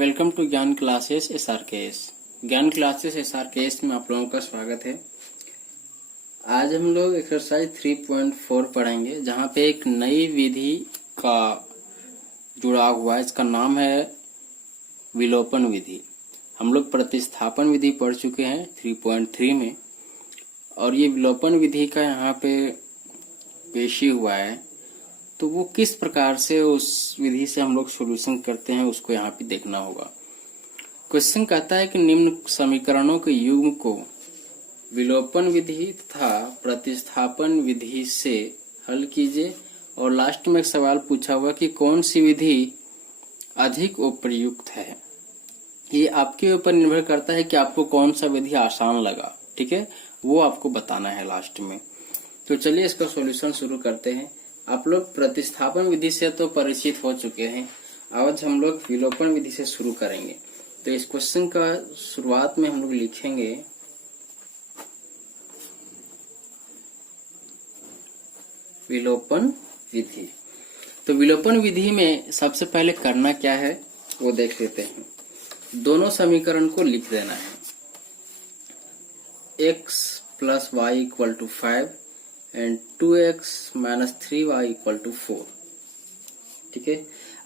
Welcome to ज्ञान classes SRKS। ज्ञान classes SRKS में आप लोगों का स्वागत है। आज हम लोग एक्सरसाइज 3.4 पढ़ेंगे, जहां पे एक नई विधि का जुड़ा हुआ है। इसका नाम है विलोपन विधि। हम लोग प्रतिस्थापन विधि पढ़ चुके हैं 3.3 में, और ये विलोपन विधि का यहाँ पे पेशी हुआ है। तो वो किस प्रकार से उस विधि से हम लोग सॉल्यूशन करते हैं, उसको यहाँ पे देखना होगा। क्वेश्चन कहता है कि निम्न समीकरणों के युग्म को विलोपन विधि तथा प्रतिस्थापन विधि से हल कीजिए, और लास्ट में एक सवाल पूछा हुआ कि कौन सी विधि अधिक उपयुक्त है। ये आपके ऊपर निर्भर करता है कि आपको कौन सा विधि आसान लगा, ठीक है, वो आपको बताना है लास्ट में। तो चलिए इसका सॉल्यूशन शुरू करते हैं। आप लोग प्रतिस्थापन विधि से तो परिचित हो चुके हैं, आज हम लोग विलोपन विधि से शुरू करेंगे। तो इस क्वेश्चन का शुरुआत में हम लोग लिखेंगे विलोपन विधि। तो विलोपन विधि में सबसे पहले करना क्या है वो देख लेते हैं। दोनों समीकरण को लिख देना है। x + y = 5 and 2x - 3y = 4। ठीक है।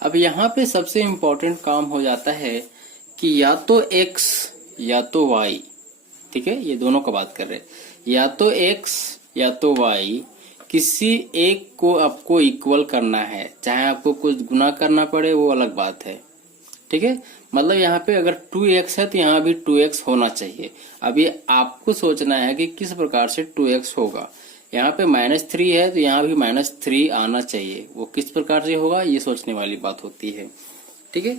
अब यहाँ पे सबसे इम्पोर्टेंट काम हो जाता है कि या तो x या तो y, ठीक है, ये दोनों का बात कर रहे हैं, या तो x या तो y, किसी एक को आपको इक्वल करना है। चाहे आपको कुछ गुना करना पड़े वो अलग बात है, ठीक है। मतलब यहाँ पे अगर 2x है तो यहाँ भी 2x होना चाहिए। अब ये आपको सोचना है कि किस प्रकार से 2x होगा। यहाँ पे -3 है तो यहाँ भी -3 आना चाहिए। वो किस प्रकार से होगा ये सोचने वाली बात होती है, ठीक है।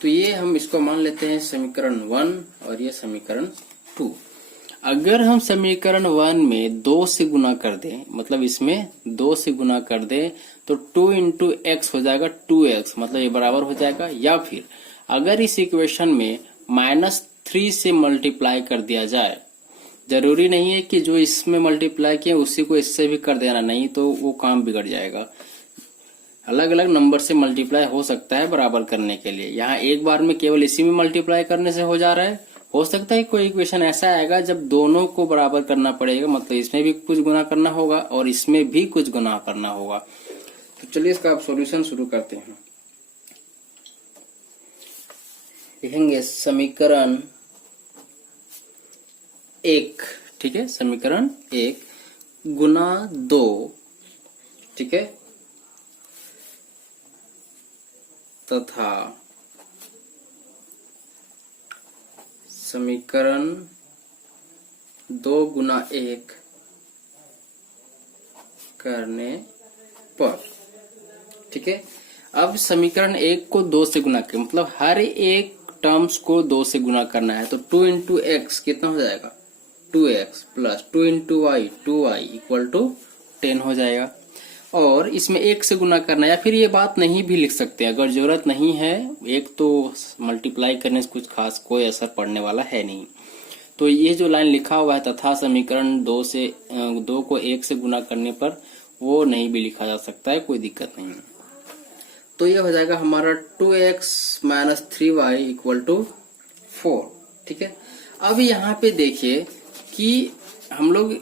तो ये हम इसको मान लेते हैं समीकरण 1 और ये समीकरण 2। अगर हम समीकरण 1 में 2 से गुना कर दें, मतलब इसमें 2 से गुना कर दें, तो 2 × x हो जाएगा 2x, मतलब ये बराबर हो जाएगा। या फिर अगर इस इक्वेशन में -3 से मल्टीप्लाई कर दिया जाए, जरूरी नहीं है कि जो इसमें मल्टीप्लाई किया उसी को इससे भी कर देना, नहीं तो वो काम बिगड़ जाएगा। अलग अलग नंबर से मल्टीप्लाई हो सकता है बराबर करने के लिए। यहाँ एक बार में केवल इसी में मल्टीप्लाई करने से हो जा रहा है। हो सकता है कोई इक्वेशन ऐसा आएगा जब दोनों को बराबर करना पड़ेगा, मतलब इसमें भी कुछ गुना करना होगा और इसमें भी कुछ गुना करना होगा। तो चलिए इसका आप सॉल्यूशन शुरू करते हैं। लिखेंगे समीकरण 1, ठीक है, समीकरण 1 गुना 2, ठीक है, तथा समीकरण 2 गुना 1 करने पर, ठीक है। अब समीकरण 1 को 2 से गुना करें, मतलब हर एक टर्म्स को 2 से गुना करना है। तो 2 × x कितना हो जाएगा 2x प्लस 2 × y 2y = 10 हो जाएगा। और इसमें 1 से गुना करना है, या फिर ये बात नहीं भी लिख सकते हैं, अगर जरूरत नहीं है। एक तो मल्टीप्लाई करने से कुछ खास कोई असर पड़ने वाला है नहीं। तो ये जो लाइन लिखा हुआ है तथा समीकरण 2 को 1 से गुना करने पर, वो नहीं भी लिखा जा सकता है, कोई दिक्कत नहीं है। तो ये हो जाएगा हमारा 2x - 3y = 4, ठीक है। अब यहाँ पे देखिए कि हम लोग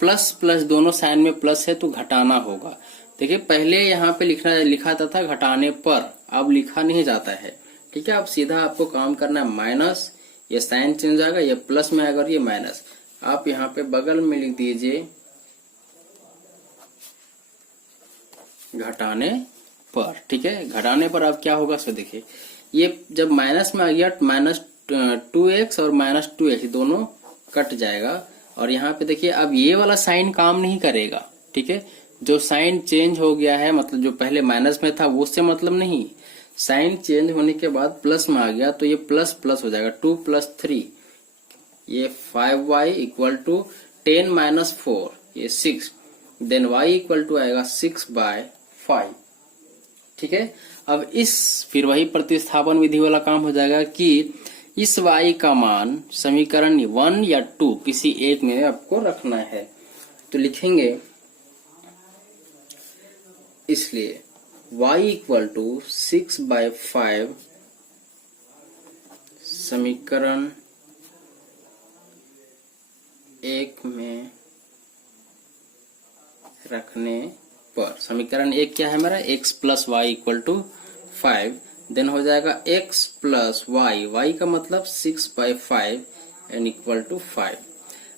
प्लस प्लस दोनों साइन में प्लस है तो घटाना होगा। देखिए पहले यहाँ पे लिखा था घटाने पर, अब लिखा नहीं जाता है, ठीक है। अब सीधा आपको काम करना है माइनस, ये साइन चेंज आएगा, ये प्लस में आएगा और ये माइनस। आप यहाँ पे बगल में लिख दीजिए घटाने पर, ठीक है। घटाने पर अब क्या होगा सो देखिए, ये जब माइनस में आ गया -2x और -2x दोनों कट जाएगा। और यहाँ पे देखिए अब ये वाला साइन काम नहीं करेगा, ठीक है। जो साइन चेंज हो गया है, मतलब जो पहले माइनस में था वो उससे मतलब नहीं, साइन चेंज होने के बाद प्लस में आ गया तो ये प्लस प्लस हो जाएगा। 2 + 3 ये 5y = 10 - 4 ये 6, देन y = आएगा 6/5, ठीक है। अब फिर वही प्रतिस्थापन विधि वाला काम हो जाएगा कि इस y का मान समीकरण 1 या 2 किसी एक में आपको रखना है। तो लिखेंगे, इसलिए y = 6/5 समीकरण 1 में रखने पर, समीकरण 1 क्या है मेरा, x plus y equal to 5, then हो जाएगा x प्लस वाई, वाई का मतलब 6/5 एंड इक्वल टू 5।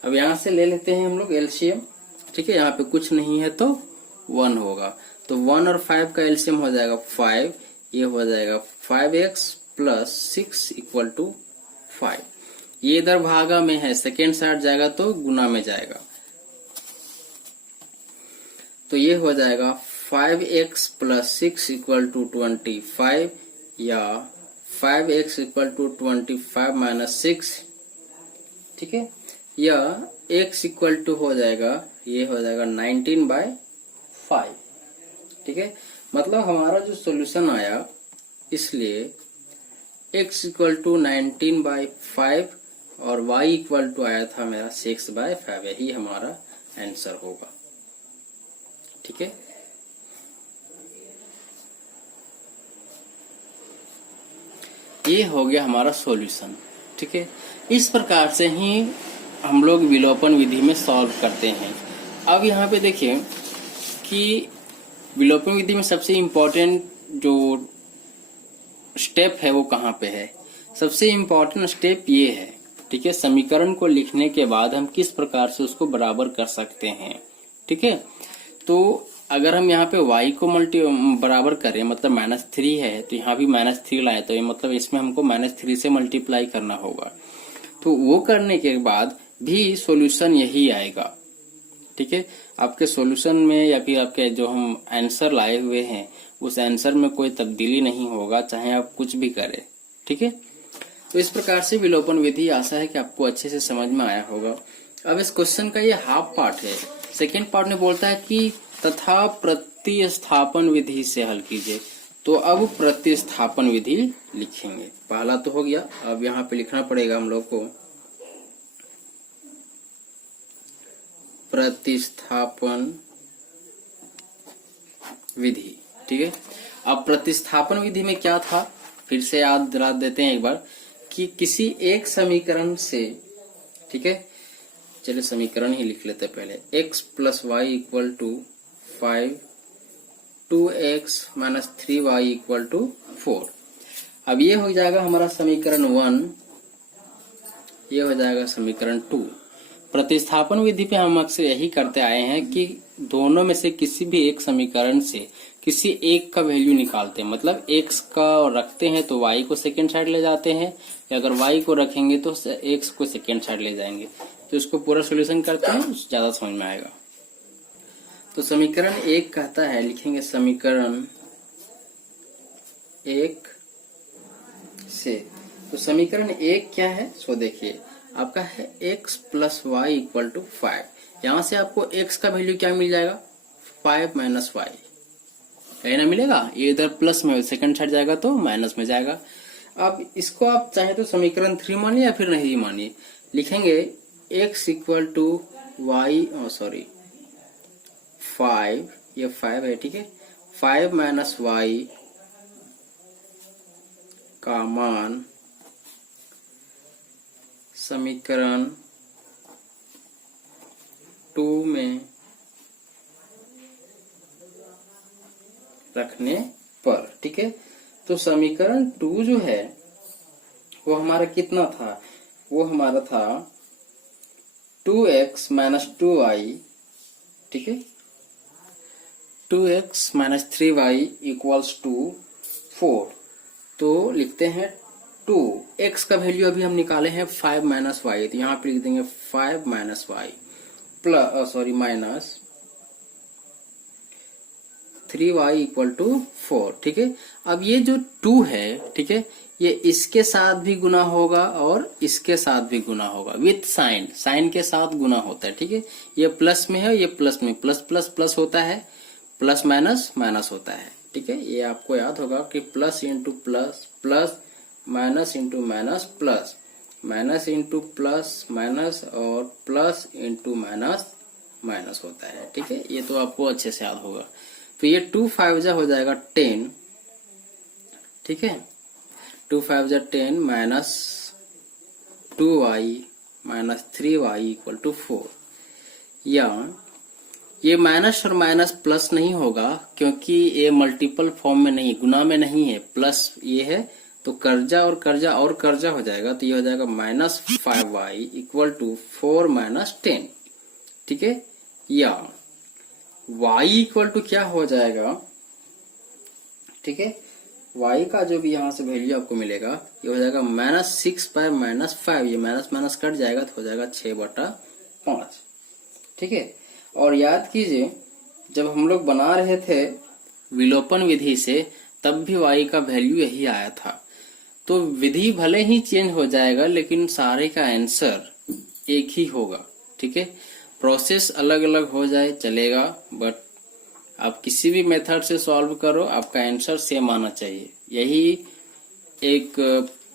अब यहां से ले लेते हैं हम लोग एलसीएम, ठीक है, यहाँ पे कुछ नहीं है तो 1 होगा, तो 1 और 5 का एलसीएम हो जाएगा 5, ये हो जाएगा 5x प्लस 6 इक्वल टू 5। ये इधर भागा में है, सेकेंड साइड जाएगा तो गुना में जाएगा, तो ये हो जाएगा 5x प्लस 6 इक्वल टू 25 या 5x इक्वल टू 25 माइनस 6, ठीक है, या x इक्वल टू हो जाएगा, ये हो जाएगा 19/5, ठीक है। मतलब हमारा जो सॉल्यूशन आया, इसलिए x इक्वल टू 19/5 और y इक्वल टू आया था मेरा 6/5, यही हमारा आंसर होगा, ठीक है। ये हो गया हमारा सॉल्यूशन, ठीक है। इस प्रकार से ही हम लोग विलोपन विधि में सॉल्व करते हैं। अब यहाँ पे देखिए कि विलोपन विधि में सबसे इम्पोर्टेंट जो स्टेप है वो कहाँ पे है। सबसे इम्पोर्टेंट स्टेप ये है, ठीक है, समीकरण को लिखने के बाद हम किस प्रकार से उसको बराबर कर सकते हैं, ठीक है। तो अगर हम यहाँ पे y को बराबर करें, मतलब -3 है तो यहाँ भी -3 लाए, तो ये मतलब इसमें हमको -3 से मल्टीप्लाई करना होगा। तो वो करने के बाद भी सॉल्यूशन यही आएगा, ठीक है। आपके सॉल्यूशन में या फिर आपके जो हम आंसर लाए हुए हैं उस आंसर में कोई तब्दीली नहीं होगा, चाहे आप कुछ भी करें, ठीक है। तो इस प्रकार से विलोपन विधि, आशा है कि आपको अच्छे से समझ में आया होगा। अब इस क्वेश्चन का ये हाफ पार्ट है। सेकेंड पार्ट में बोलता है कि तथा प्रतिस्थापन विधि से हल कीजिए, तो अब प्रतिस्थापन विधि लिखेंगे। पहला तो हो गया, अब यहाँ पे लिखना पड़ेगा हम लोग को प्रतिस्थापन विधि, ठीक है। अब प्रतिस्थापन विधि में क्या था, फिर से याद दिला देते हैं एक बार, कि किसी एक समीकरण से, ठीक है, चलिए समीकरण ही लिख लेते हैं पहले, x plus y equal to 5, 2x minus 3y equal to 4। अब ये हो जाएगा हमारा समीकरण 1, ये हो जाएगा समीकरण 2। प्रतिस्थापन विधि पे हम अक्सर यही करते आए हैं कि दोनों में से किसी भी एक समीकरण से किसी एक का वैल्यू निकालते हैं, मतलब x का रखते हैं तो y को सेकेंड साइड ले जाते हैं, या अगर y को रखेंगे तो x को सेकेंड साइड ले जाएंगे। तो इसको पूरा सॉल्यूशन करते हैं, ज्यादा समझ में आएगा। तो समीकरण 1 कहता है, लिखेंगे समीकरण 1 से, तो समीकरण 1 क्या है, सो देखिए आपका है x plus y equal to 5। यहां से आपको x का वैल्यू क्या मिल जाएगा, 5 माइनस वाई, कहीं ना मिलेगा, ये इधर प्लस में सेकंड साइड जाएगा तो माइनस में जाएगा। अब इसको आप चाहे तो समीकरण 3 मानिए या फिर नहीं मानिए, लिखेंगे x equal to y, sorry 5, ये 5 है, ठीक है, 5 माइनस वाई का मान समीकरण 2 में रखने पर, ठीक है। तो समीकरण 2 जो है वो हमारा कितना था, वो हमारा था 2x माइनस 2y, ठीक है, 2x minus 3y equals to 4। तो लिखते हैं 2, x का वैल्यू अभी हम निकाले हैं 5 माइनस वाई, तो यहाँ पे लिख देंगे 5 minus y plus sorry minus 3y equal to 4, ठीक है। अब ये जो 2 है, ठीक है, ये इसके साथ भी गुना होगा और इसके साथ भी गुना होगा, विथ साइन, साइन के साथ गुना होता है, ठीक है। ये प्लस में है, ये प्लस में, प्लस प्लस प्लस होता है, प्लस माइनस माइनस होता है, ठीक है। ये आपको याद होगा कि plus into plus, plus minus into minus, plus minus into plus minus, और प्लस इंटू माइनस माइनस होता है, ठीक है। ये तो आपको अच्छे से याद होगा। तो ये 2 5 जा हो जाएगा 10, ठीक है, 2 5 जा 10 minus 2y minus 3y equal to 4, या ये माइनस और माइनस प्लस नहीं होगा क्योंकि ये मल्टीपल फॉर्म में नहीं, गुना में नहीं है, प्लस ये है तो कर्जा और कर्जा और कर्जा हो जाएगा, तो ये हो जाएगा minus 5y equal to 4 minus 10, ठीक है। या y इक्वल टू क्या हो जाएगा, ठीक है, y का जो भी यहाँ से वैल्यू आपको मिलेगा ये हो जाएगा माइनस 6 बाय माइनस 5, ये माइनस माइनस कट जाएगा तो हो जाएगा 6/5, ठीक है। और याद कीजिए जब हम लोग बना रहे थे विलोपन विधि से तब भी y का वैल्यू यही आया था, तो विधि भले ही चेंज हो जाएगा लेकिन सारे का आंसर एक ही होगा, ठीक है। प्रोसेस अलग अलग हो जाए चलेगा, बट आप किसी भी मेथड से सॉल्व करो आपका आंसर सेम आना चाहिए, यही एक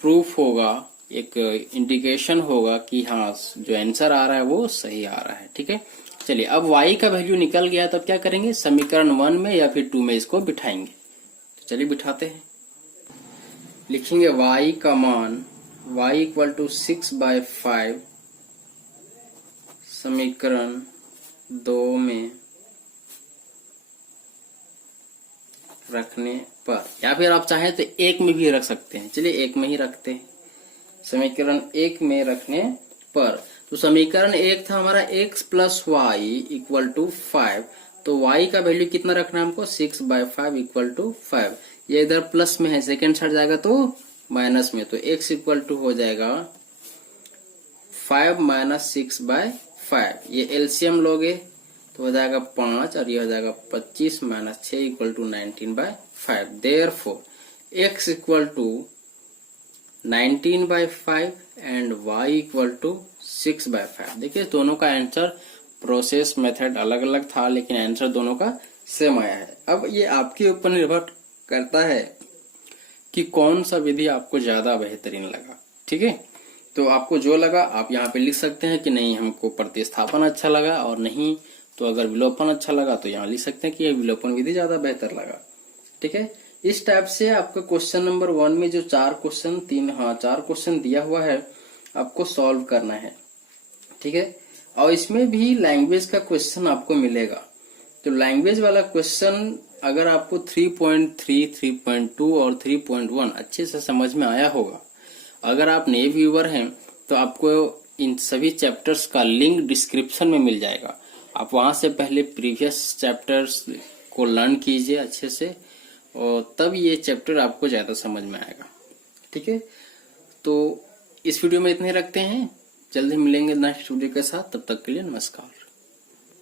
प्रूफ होगा, एक इंडिकेशन होगा कि हाँ जो आंसर आ रहा है वो सही आ रहा है, ठीक है। चलिए अब y का वैल्यू निकल गया तब क्या करेंगे, समीकरण 1 में या फिर 2 में इसको बिठाएंगे, तो चलिए बिठाते हैं। लिखेंगे y का मान y इक्वल टू 6/5 समीकरण 2 में रखने पर, या फिर आप चाहें तो 1 में भी रख सकते हैं, चलिए 1 में ही रखते हैं। समीकरण 1 में रखने पर, तो समीकरण 1 था हमारा x plus y equal to 5, तो y का वैल्यू कितना रखना है हमको, 6/5 इक्वल टू 5, ये इधर प्लस में है, सेकेंड साइड जाएगा तो माइनस में, तो x इक्वल टू हो जाएगा 5 माइनस 6/5, ये एलसीएम लोगे तो हो जाएगा 5 और ये हो जाएगा 25 minus 6 equal to 19/5, therefore x equal to 19/5 and y equal to 6/5। देखिए दोनों का आंसर, प्रोसेस मेथड अलग अलग था लेकिन आंसर दोनों का सेम आया है। अब ये आपके ऊपर निर्भर करता है कि कौन सा विधि आपको ज्यादा बेहतरीन लगा, ठीक है। तो आपको जो लगा आप यहाँ पे लिख सकते हैं कि नहीं हमको प्रतिस्थापन अच्छा लगा, और नहीं तो अगर विलोपन अच्छा लगा तो यहाँ लिख सकते हैं कि ये विलोपन विधि ज्यादा बेहतर लगा, ठीक है। इस टाइप से आपका क्वेश्चन नंबर 1 में जो 4 क्वेश्चन दिया हुआ है आपको सॉल्व करना है, ठीक है। और इसमें भी लैंग्वेज का क्वेश्चन आपको मिलेगा, तो लैंग्वेज वाला क्वेश्चन अगर आपको 3.3, 3.2 और 3.1 अच्छे से समझ में आया होगा, अगर आप नए व्यूअर हैं तो आपको इन सभी चैप्टर्स का लिंक डिस्क्रिप्शन में मिल जाएगा, आप वहां से पहले प्रीवियस चैप्टर्स को लर्न कीजिए अच्छे से, और तब ये चैप्टर आपको ज्यादा समझ में आएगा, ठीक है। तो इस वीडियो में इतने ही रखते हैं, जल्दी मिलेंगे नेक्स्ट वीडियो के साथ, तब तक के लिए नमस्कार।